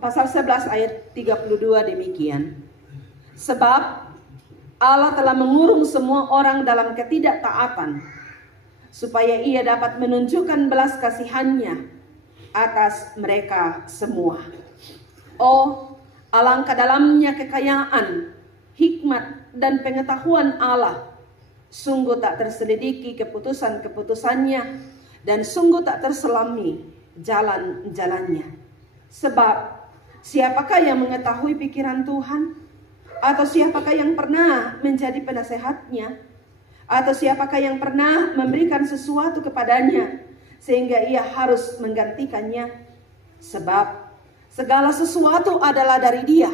pasal 11 ayat 32 demikian. Sebab Allah telah mengurung semua orang dalam ketidaktaatan, supaya ia dapat menunjukkan belas kasihannya atas mereka semua. Oh, alangkah dalamnya kekayaan, hikmat dan pengetahuan Allah. Sungguh tak terselidiki keputusan-keputusannya, dan sungguh tak terselami jalan-jalannya. Sebab siapakah yang mengetahui pikiran Tuhan? Atau siapakah yang pernah menjadi penasehatnya? Atau siapakah yang pernah memberikan sesuatu kepadanya sehingga ia harus menggantikannya? Sebab segala sesuatu adalah dari Dia,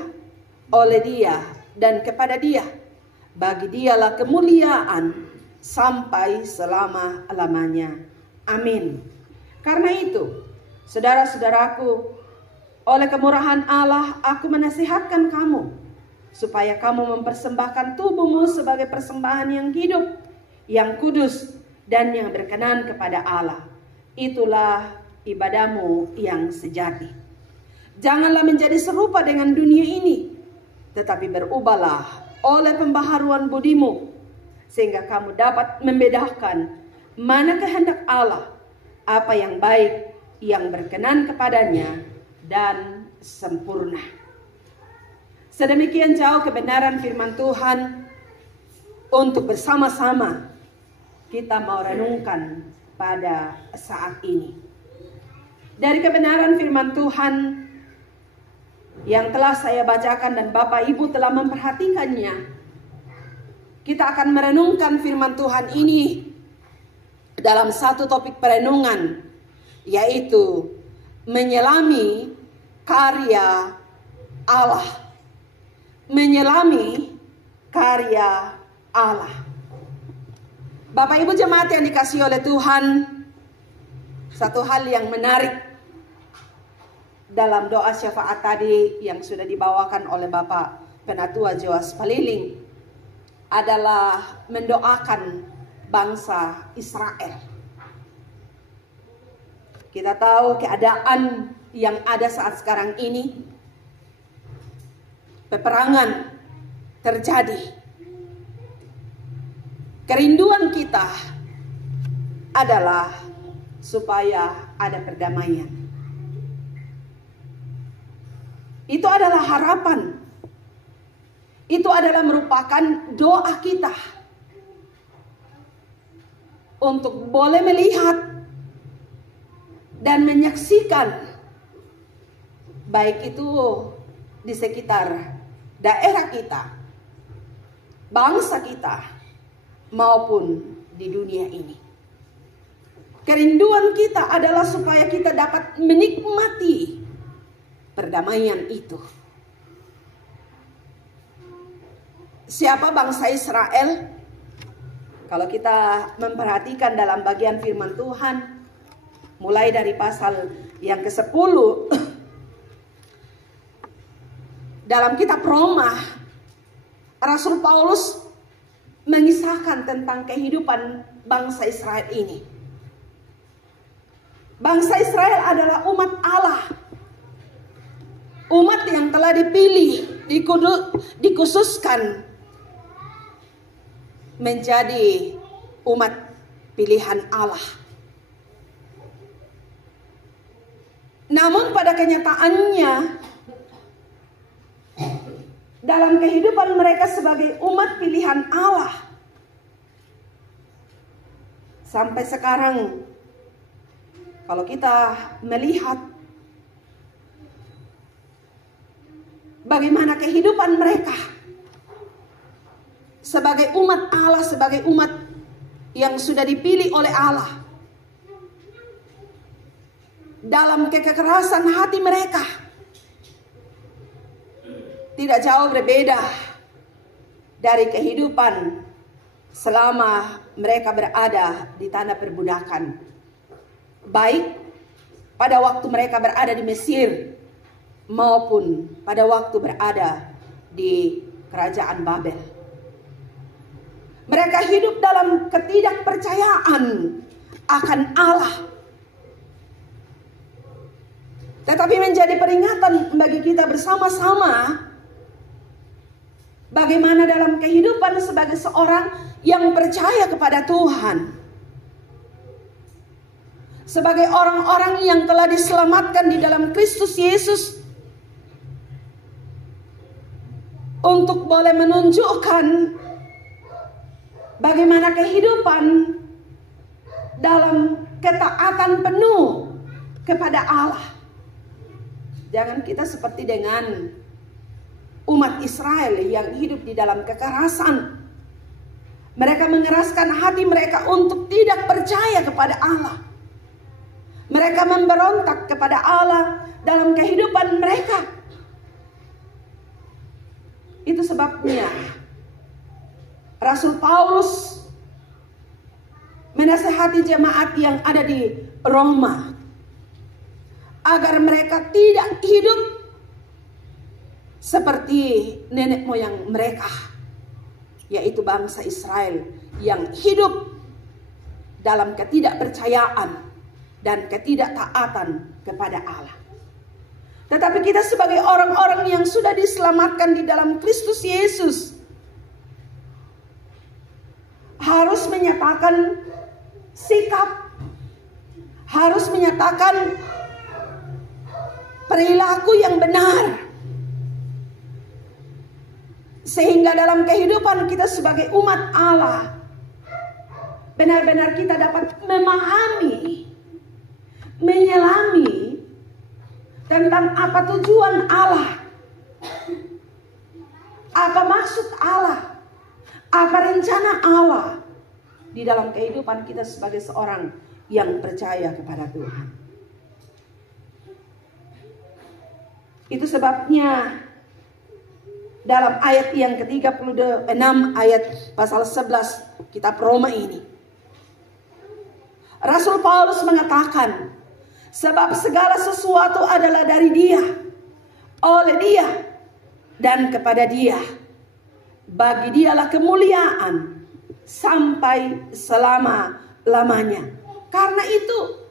oleh Dia, dan kepada Dia. Bagi Dialah kemuliaan sampai selama-lamanya. Amin. Karena itu, saudara-saudaraku, oleh kemurahan Allah, aku menasihatkan kamu supaya kamu mempersembahkan tubuhmu sebagai persembahan yang hidup, yang kudus, dan yang berkenan kepada Allah. Itulah ibadahmu yang sejati. Janganlah menjadi serupa dengan dunia ini, tetapi berubahlah oleh pembaharuan budimu, sehingga kamu dapat membedakan mana kehendak Allah, apa yang baik, yang berkenan kepadanya, dan sempurna. Sedemikian jauh kebenaran firman Tuhan. Untuk bersama-sama kita mau renungkan pada saat ini. Dari kebenaran firman Tuhan yang telah saya bacakan dan Bapak Ibu telah memperhatikannya, kita akan merenungkan firman Tuhan ini dalam satu topik perenungan, yaitu menyelami karya Allah. Menyelami karya Allah. Bapak Ibu jemaat yang dikasihi oleh Tuhan, satu hal yang menarik dalam doa syafaat tadi yang sudah dibawakan oleh Bapak Penatua Joas Paliling adalah mendoakan bangsa Israel. Kita tahu keadaan yang ada saat sekarang ini, peperangan terjadi. Kerinduan kita adalah supaya ada perdamaian. Itu adalah harapan. Itu adalah merupakan doa kita untuk boleh melihat dan menyaksikan, baik itu di sekitar daerah kita, bangsa kita, maupun di dunia ini. Kerinduan kita adalah supaya kita dapat menikmati perdamaian itu. Siapa bangsa Israel? Kalau kita memperhatikan dalam bagian firman Tuhan, mulai dari pasal yang ke-10 dalam kitab Roma, Rasul Paulus mengisahkan tentang kehidupan bangsa Israel ini. Bangsa Israel adalah umat Allah, umat yang telah dipilih, dikhususkan menjadi umat pilihan Allah. Namun pada kenyataannya, dalam kehidupan mereka sebagai umat pilihan Allah, sampai sekarang kalau kita melihat bagaimana kehidupan mereka sebagai umat Allah, sebagai umat yang sudah dipilih oleh Allah, dalam kekerasan hati mereka tidak jauh berbeda dari kehidupan selama mereka berada di tanah perbudakan. Baik pada waktu mereka berada di Mesir maupun pada waktu berada di kerajaan Babel. Mereka hidup dalam ketidakpercayaan akan Allah. tetapi menjadi peringatan bagi kita bersama-sama bagaimana dalam kehidupan sebagai seorang yang percaya kepada Tuhan, sebagai orang-orang yang telah diselamatkan di dalam Kristus Yesus, untuk boleh menunjukkan bagaimana kehidupan dalam ketaatan penuh kepada Allah. Jangan kita seperti dengan umat Israel yang hidup di dalam kekerasan. Mereka mengeraskan hati mereka untuk tidak percaya kepada Allah. Mereka memberontak kepada Allah dalam kehidupan mereka. Itu sebabnya Rasul Paulus menasihati jemaat yang ada di Roma agar mereka tidak hidup seperti nenek moyang mereka, yaitu bangsa Israel yang hidup dalam ketidakpercayaan dan ketidaktaatan kepada Allah. Tetapi kita sebagai orang-orang yang sudah diselamatkan di dalam Kristus Yesus harus menyatakan sikap, harus menyatakan perilaku yang benar, sehingga dalam kehidupan kita sebagai umat Allah benar-benar kita dapat memahami, menyelami tentang apa tujuan Allah, apa maksud Allah, apa rencana Allah di dalam kehidupan kita sebagai seorang yang percaya kepada Tuhan. Itu sebabnya dalam ayat yang ke-36 ayat pasal 11 kitab Roma ini, Rasul Paulus mengatakan, sebab segala sesuatu adalah dari Dia, oleh Dia, dan kepada Dia. Bagi Dialah kemuliaan sampai selama-lamanya. Karena itu,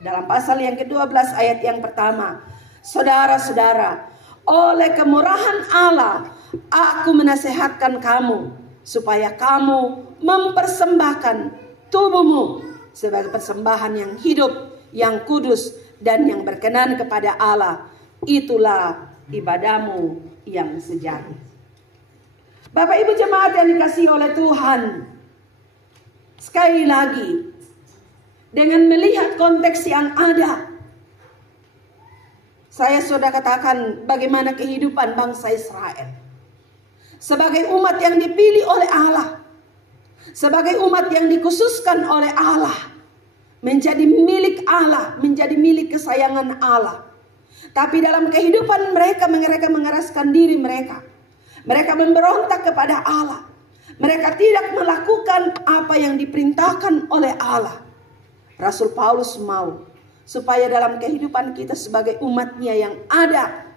dalam pasal yang ke-12 ayat yang pertama, saudara-saudara, oleh kemurahan Allah, aku menasihatkan kamu, supaya kamu mempersembahkan tubuhmu sebagai persembahan yang hidup, yang kudus, dan yang berkenan kepada Allah. Itulah ibadahmu yang sejati. Bapak Ibu jemaat yang dikasihi oleh Tuhan, sekali lagi, dengan melihat konteks yang ada, saya sudah katakan bagaimana kehidupan bangsa Israel sebagai umat yang dipilih oleh Allah, sebagai umat yang dikhususkan oleh Allah, menjadi milik Allah, menjadi milik kesayangan Allah. Tapi dalam kehidupan mereka mengeraskan diri mereka. Mereka memberontak kepada Allah. Mereka tidak melakukan apa yang diperintahkan oleh Allah. Rasul Paulus mau supaya dalam kehidupan kita sebagai umatnya yang ada,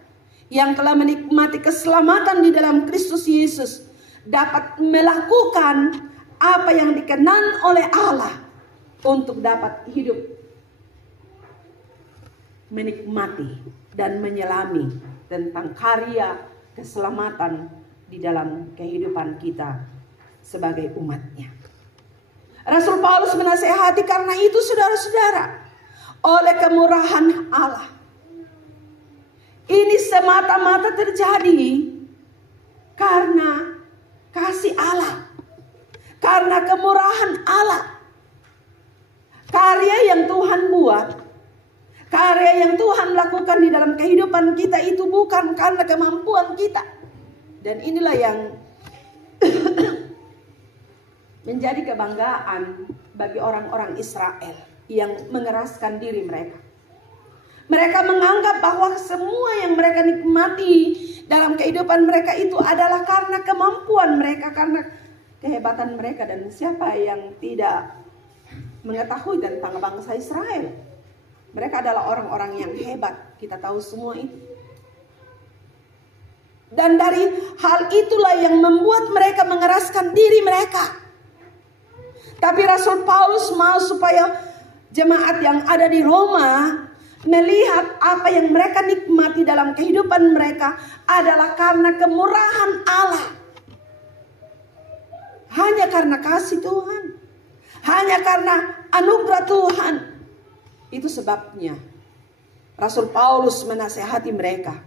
yang telah menikmati keselamatan di dalam Kristus Yesus, dapat melakukan apa yang dikenan oleh Allah untuk dapat hidup, menikmati dan menyelami tentang karya keselamatan di dalam kehidupan kita sebagai umatnya. Rasul Paulus menasihati karena itu saudara-saudara, oleh kemurahan Allah. Ini semata-mata terjadi karena kasih Allah, karena kemurahan Allah. Karya yang Tuhan buat, karya yang Tuhan lakukan di dalam kehidupan kita itu bukan karena kemampuan kita. Dan inilah yang menjadi kebanggaan bagi orang-orang Israel yang mengeraskan diri mereka. Mereka menganggap bahwa semua yang mereka nikmati dalam kehidupan mereka itu adalah karena kemampuan mereka, karena kehebatan mereka. Dan siapa yang tidak mengetahui tentang bangsa Israel? Mereka adalah orang-orang yang hebat. Kita tahu semua itu. Dan dari hal itulah yang membuat mereka mengeraskan diri mereka. Tapi Rasul Paulus mau supaya jemaat yang ada di Roma melihat apa yang mereka nikmati dalam kehidupan mereka adalah karena kemurahan Allah. Hanya karena kasih Tuhan, hanya karena anugerah Tuhan. Itu sebabnya Rasul Paulus menasihati mereka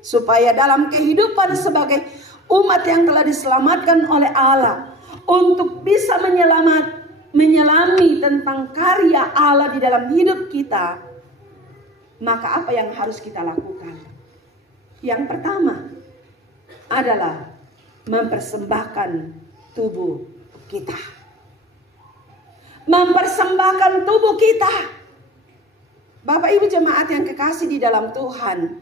supaya dalam kehidupan sebagai umat yang telah diselamatkan oleh Allah, untuk bisa menyelami tentang karya Allah di dalam hidup kita, maka apa yang harus kita lakukan? Yang pertama adalah mempersembahkan tubuh kita. Mempersembahkan tubuh kita. Bapak Ibu jemaat yang kekasih di dalam Tuhan,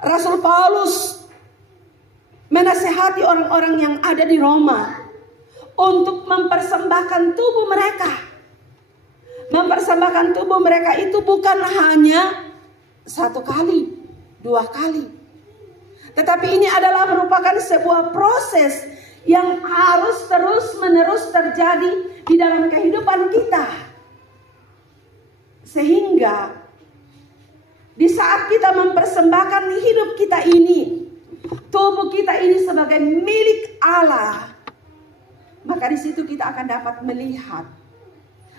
Rasul Paulus menasihati orang-orang yang ada di Roma untuk mempersembahkan tubuh mereka. Mempersembahkan tubuh mereka itu bukan hanya 1 kali, 2 kali, tetapi ini adalah merupakan sebuah proses yang harus terus-menerus terjadi di dalam kehidupan kita. Sehingga di saat kita mempersembahkan hidup kita ini, tubuh kita ini sebagai milik Allah, maka di situ kita akan dapat melihat,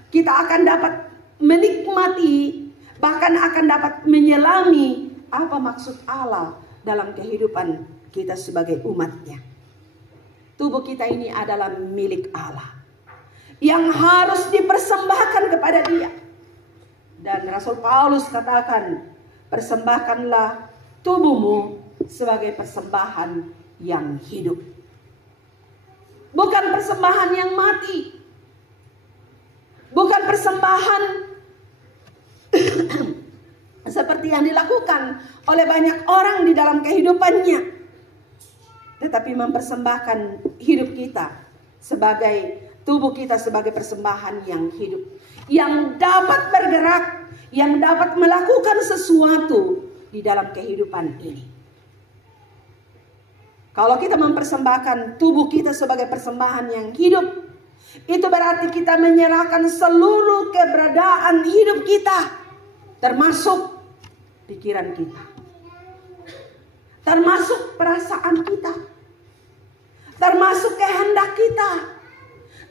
kita akan dapat menikmati, bahkan akan dapat menyelami apa maksud Allah dalam kehidupan kita sebagai umatnya. Tubuh kita ini adalah milik Allah yang harus dipersembahkan kepada Dia. Dan Rasul Paulus katakan, persembahkanlah tubuhmu sebagai persembahan yang hidup. Bukan persembahan yang mati. Bukan persembahan seperti yang dilakukan oleh banyak orang di dalam kehidupannya. Tetapi mempersembahkan hidup kita sebagai tubuh kita sebagai persembahan yang hidup, yang dapat bergerak, yang dapat melakukan sesuatu di dalam kehidupan ini. Kalau kita mempersembahkan tubuh kita sebagai persembahan yang hidup, itu berarti kita menyerahkan seluruh keberadaan hidup kita, termasuk pikiran kita, termasuk perasaan kita, termasuk kehendak kita,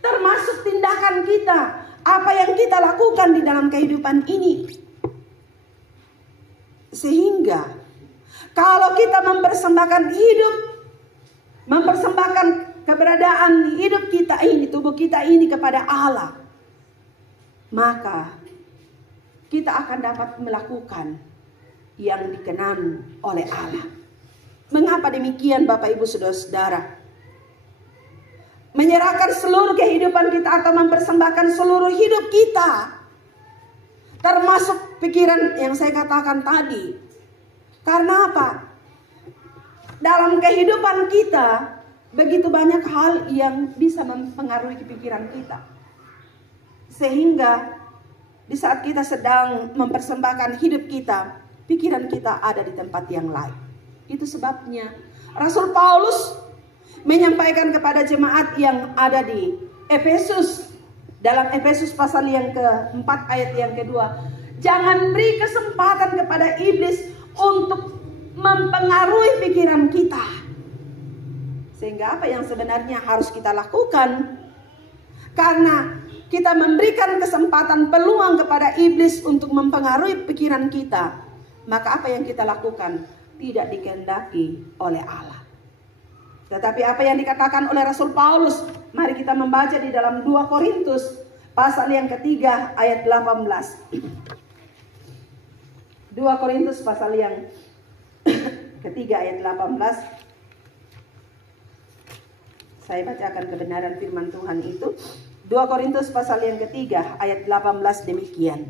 termasuk tindakan kita, apa yang kita lakukan di dalam kehidupan ini. Sehingga kalau kita mempersembahkan hidup, mempersembahkan keberadaan hidup kita ini, tubuh kita ini kepada Allah, maka kita akan dapat melakukan yang dikenan oleh Allah. Mengapa demikian Bapak Ibu Saudara-saudara? Menyerahkan seluruh kehidupan kita atau mempersembahkan seluruh hidup kita, termasuk pikiran yang saya katakan tadi. Karena apa? Dalam kehidupan kita begitu banyak hal yang bisa mempengaruhi pikiran kita. Sehingga di saat kita sedang mempersembahkan hidup kita, pikiran kita ada di tempat yang lain. Itu sebabnya Rasul Paulus menyampaikan kepada jemaat yang ada di Efesus, dalam Efesus pasal yang keempat ayat yang kedua, jangan beri kesempatan kepada iblis untuk mempengaruhi pikiran kita. Sehingga apa yang sebenarnya harus kita lakukan? Karena kita memberikan kesempatan, peluang kepada iblis untuk mempengaruhi pikiran kita, maka apa yang kita lakukan tidak dikehendaki oleh Allah. Tetapi apa yang dikatakan oleh Rasul Paulus, mari kita membaca di dalam 2 Korintus pasal yang ketiga ayat 18. 2 Korintus pasal yang ketiga ayat 18. Saya bacakan kebenaran firman Tuhan itu. 2 Korintus pasal yang ketiga ayat 18 demikian.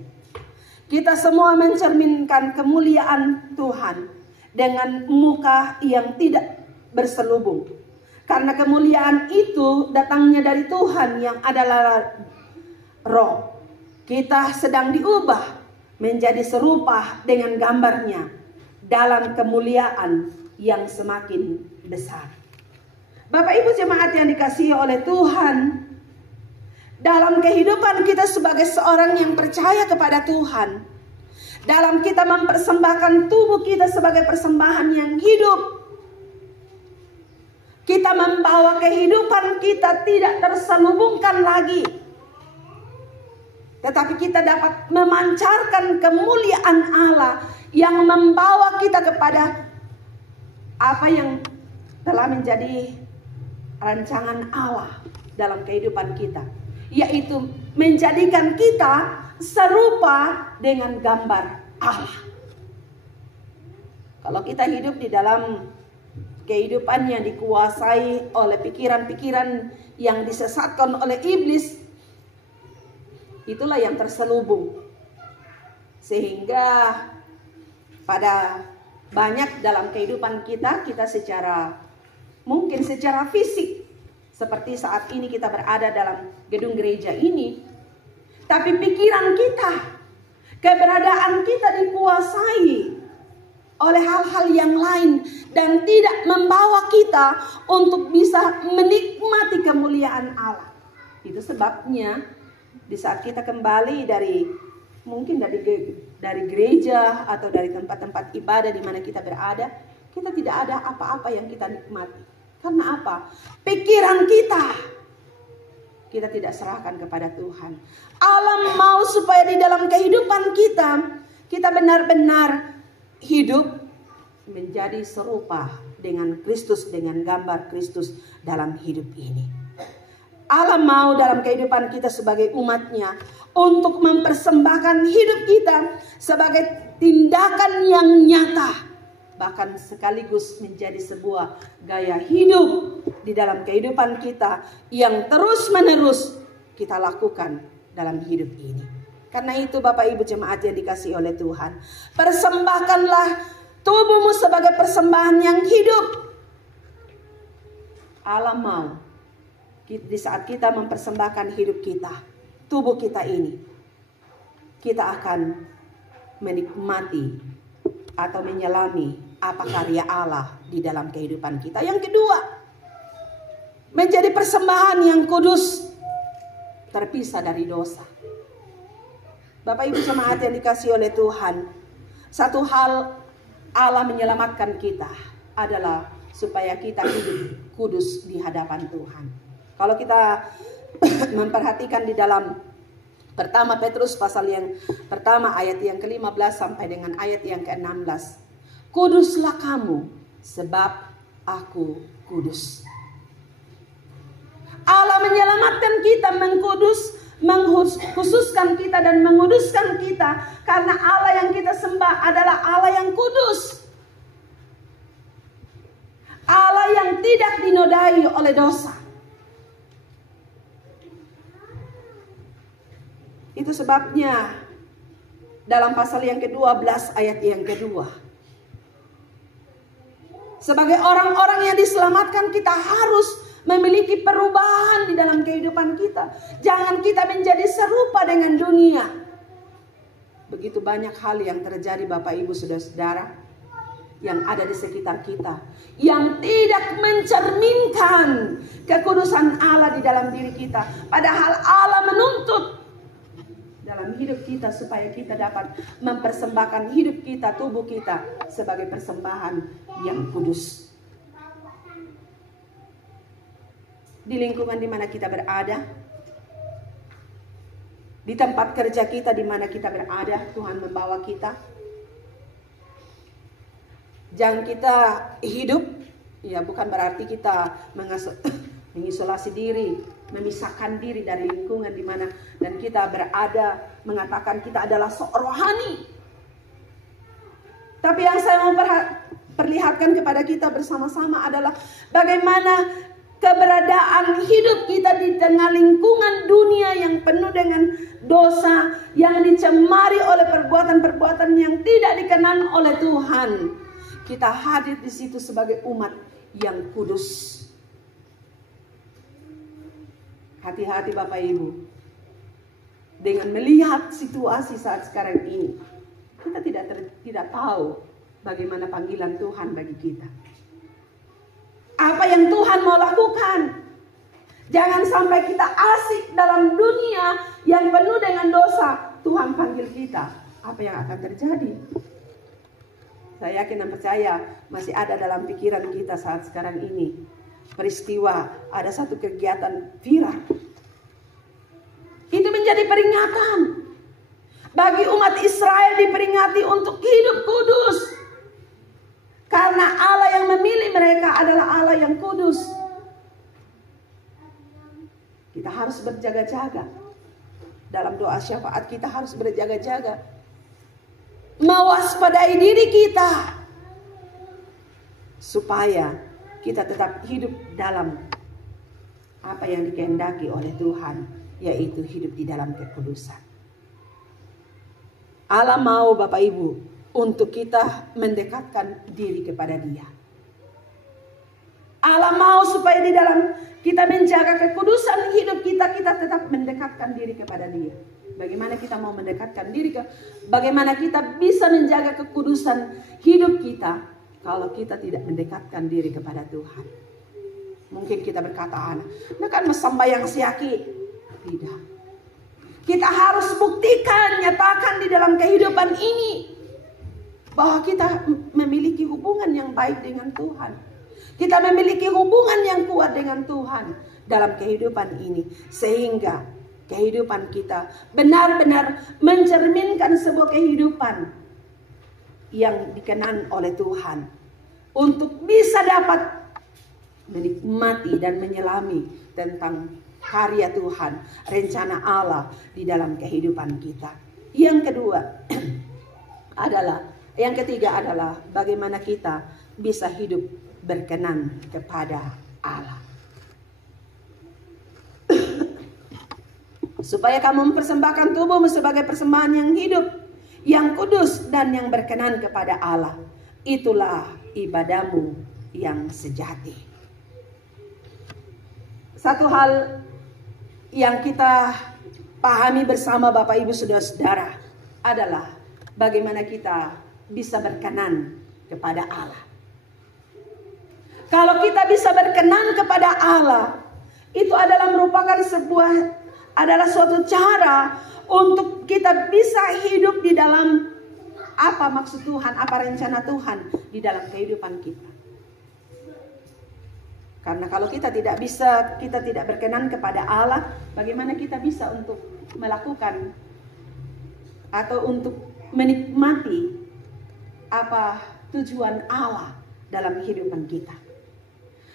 Kita semua mencerminkan kemuliaan Tuhan dengan muka yang tidak berselubung. Karena kemuliaan itu datangnya dari Tuhan yang adalah Roh. Kita sedang diubah menjadi serupa dengan gambarnya dalam kemuliaan yang semakin besar. Bapak Ibu jemaat yang dikasihi oleh Tuhan, dalam kehidupan kita sebagai seorang yang percaya kepada Tuhan, dalam kita mempersembahkan tubuh kita sebagai persembahan yang hidup. Kita membawa kehidupan kita tidak terselubungkan lagi, tetapi kita dapat memancarkan kemuliaan Allah yang membawa kita kepada apa yang telah menjadi rancangan Allah dalam kehidupan kita, yaitu menjadikan kita serupa dengan gambar Allah. Kalau kita hidup di dalam kehidupan yang dikuasai oleh pikiran-pikiran yang disesatkan oleh iblis, itulah yang terselubung. Sehingga pada banyak dalam kehidupan kita mungkin secara fisik, seperti saat ini kita berada dalam gedung gereja ini, tapi pikiran kita, keberadaan kita dikuasai oleh hal-hal yang lain dan tidak membawa kita untuk bisa menikmati kemuliaan Allah. Itu sebabnya di saat kita kembali dari gereja atau dari tempat-tempat ibadah di mana kita berada, kita tidak ada apa-apa yang kita nikmati. Karena apa? Pikiran kita tidak serahkan kepada Tuhan. Allah mau supaya di dalam kehidupan kita benar-benar hidup menjadi serupa dengan Kristus, dengan gambar Kristus dalam hidup ini. Allah mau dalam kehidupan kita sebagai umatnya untuk mempersembahkan hidup kita sebagai tindakan yang nyata, bahkan sekaligus menjadi sebuah gaya hidup di dalam kehidupan kita yang terus-menerus kita lakukan dalam hidup ini. Karena itu Bapak Ibu jemaat yang dikasihi oleh Tuhan, persembahkanlah tubuhmu sebagai persembahan yang hidup. Allah mau di saat kita mempersembahkan hidup kita, tubuh kita ini, kita akan menikmati atau menyelami apa karya Allah di dalam kehidupan kita. Yang kedua, menjadi persembahan yang kudus, terpisah dari dosa. Bapak Ibu jemaat yang dikasihi oleh Tuhan, satu hal Allah menyelamatkan kita adalah supaya kita hidup kudus di hadapan Tuhan. Kalau kita memperhatikan di dalam pertama Petrus pasal yang pertama ayat yang ke-15 sampai dengan ayat yang ke-16. Kuduslah kamu sebab aku kudus. Allah menyelamatkan kita, mengkhususkan kita dan menguduskan kita karena Allah yang kita sembah adalah Allah yang kudus. Allah yang tidak dinodai oleh dosa. Itu sebabnya dalam pasal yang ke-12 ayat yang kedua, sebagai orang-orang yang diselamatkan, kita harus memiliki perubahan di dalam kehidupan kita. Jangan kita menjadi serupa dengan dunia. Begitu banyak hal yang terjadi Bapak Ibu saudara-saudara yang ada di sekitar kita, yang tidak mencerminkan kekudusan Allah di dalam diri kita. Padahal Allah menuntut dalam hidup kita supaya kita dapat mempersembahkan hidup kita, tubuh kita sebagai persembahan yang kudus. Di lingkungan di mana kita berada, di tempat kerja kita di mana kita berada, Tuhan membawa kita. Jangan kita hidup, ya bukan berarti kita mengisolasi diri, memisahkan diri dari lingkungan di mana dan kita berada, mengatakan kita adalah seorang rohani. Tapi yang saya mau perlihatkan kepada kita bersama-sama adalah bagaimana keberadaan hidup kita di tengah lingkungan dunia yang penuh dengan dosa, yang dicemari oleh perbuatan-perbuatan yang tidak dikenal oleh Tuhan. Kita hadir di situ sebagai umat yang kudus. Hati-hati Bapak Ibu, dengan melihat situasi saat sekarang ini, kita tidak tahu bagaimana panggilan Tuhan bagi kita. Apa yang Tuhan mau lakukan? Jangan sampai kita asik dalam dunia yang penuh dengan dosa. Tuhan panggil kita apa yang akan terjadi? Saya yakin dan percaya masih ada dalam pikiran kita saat sekarang ini peristiwa ada satu kegiatan viral. Itu menjadi peringatan bagi umat Israel, diperingati untuk hidup kudus. Karena Allah yang memilih mereka adalah Allah yang kudus. Kita harus berjaga-jaga. Dalam doa syafaat kita harus berjaga-jaga. Mewaspadai diri kita. Supaya kita tetap hidup dalam apa yang dikehendaki oleh Tuhan. Yaitu hidup di dalam kekudusan. Allah mau Bapak Ibu untuk kita mendekatkan diri kepada Dia. Allah mau supaya di dalam kita menjaga kekudusan hidup kita, kita tetap mendekatkan diri kepada Dia. Bagaimana kita mau mendekatkan diri bagaimana kita bisa menjaga kekudusan hidup kita kalau kita tidak mendekatkan diri kepada Tuhan. Mungkin kita berkata, nah kan sembahyang siaki. Tidak. Kita harus buktikan, nyatakan di dalam kehidupan ini bahwa kita memiliki hubungan yang baik dengan Tuhan. Kita memiliki hubungan yang kuat dengan Tuhan dalam kehidupan ini. Sehingga kehidupan kita benar-benar mencerminkan sebuah kehidupan yang dikenan oleh Tuhan. Untuk bisa dapat menikmati dan menyelami tentang karya Tuhan, rencana Allah di dalam kehidupan kita. Yang kedua yang ketiga adalah bagaimana kita bisa hidup berkenan kepada Allah. Supaya kamu mempersembahkan tubuhmu sebagai persembahan yang hidup, yang kudus dan yang berkenan kepada Allah. Itulah ibadahmu yang sejati. Satu hal yang kita pahami bersama Bapak Ibu Saudara-saudara adalah bagaimana kita bisa berkenan kepada Allah. Kalau kita bisa berkenan kepada Allah, itu adalah merupakan suatu cara untuk kita bisa hidup di dalam apa maksud Tuhan, apa rencana Tuhan di dalam kehidupan kita. Karena kalau kita tidak berkenan kepada Allah, bagaimana kita bisa untuk melakukan atau untuk menikmati apa tujuan Allah dalam kehidupan kita.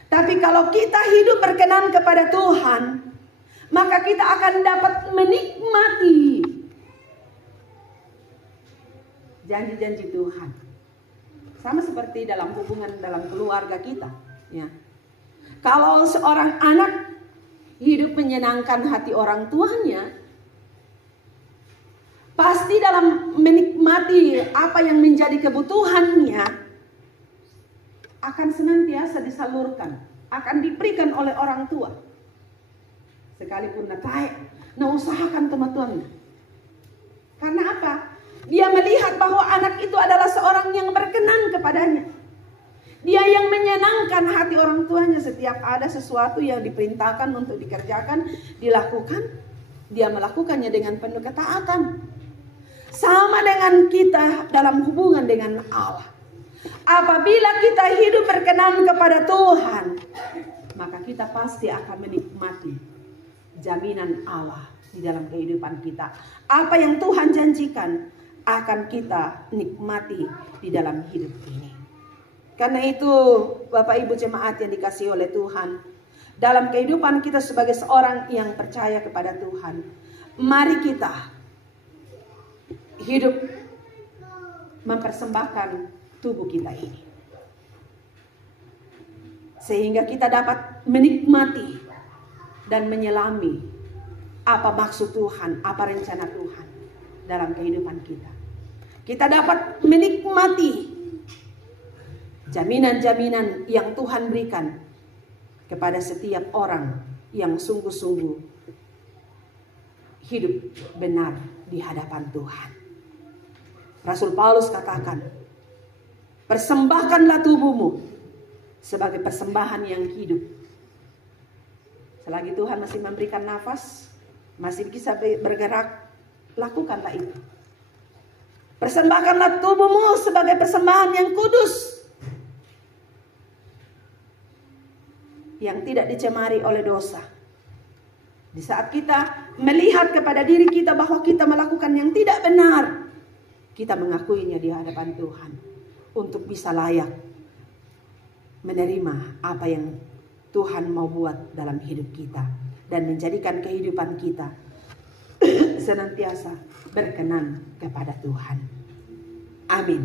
Tapi kalau kita hidup berkenan kepada Tuhan, maka kita akan dapat menikmati janji-janji Tuhan. Sama seperti dalam hubungan dalam keluarga kita, ya. Kalau seorang anak hidup menyenangkan hati orang tuanya, pasti dalam menikmati apa yang menjadi kebutuhannya akan senantiasa disalurkan, akan diberikan oleh orang tua. Sekalipun usahakan teman-teman. Karena apa? Dia melihat bahwa anak itu adalah seorang yang berkenan kepadanya. Dia yang menyenangkan hati orang tuanya. Setiap ada sesuatu yang diperintahkan untuk dikerjakan, dilakukan, dia melakukannya dengan penuh ketaatan. Sama dengan kita dalam hubungan dengan Allah. Apabila kita hidup berkenan kepada Tuhan, maka kita pasti akan menikmati jaminan Allah di dalam kehidupan kita. Apa yang Tuhan janjikan akan kita nikmati di dalam hidup ini. Karena itu Bapak Ibu jemaat yang dikasihi oleh Tuhan, dalam kehidupan kita sebagai seorang yang percaya kepada Tuhan, mari kita hidup mempersembahkan tubuh kita ini. Sehingga kita dapat menikmati dan menyelami apa maksud Tuhan, apa rencana Tuhan dalam kehidupan kita. Kita dapat menikmati jaminan-jaminan yang Tuhan berikan kepada setiap orang yang sungguh-sungguh hidup benar di hadapan Tuhan. Rasul Paulus katakan, persembahkanlah tubuhmu sebagai persembahan yang hidup. Selagi Tuhan masih memberikan nafas, masih bisa bergerak, lakukanlah itu. Persembahkanlah tubuhmu sebagai persembahan yang kudus, yang tidak dicemari oleh dosa. Di saat kita melihat kepada diri kita bahwa kita melakukan yang tidak benar, kita mengakuinya di hadapan Tuhan untuk bisa layak menerima apa yang Tuhan mau buat dalam hidup kita dan menjadikan kehidupan kita senantiasa berkenan kepada Tuhan. Amin.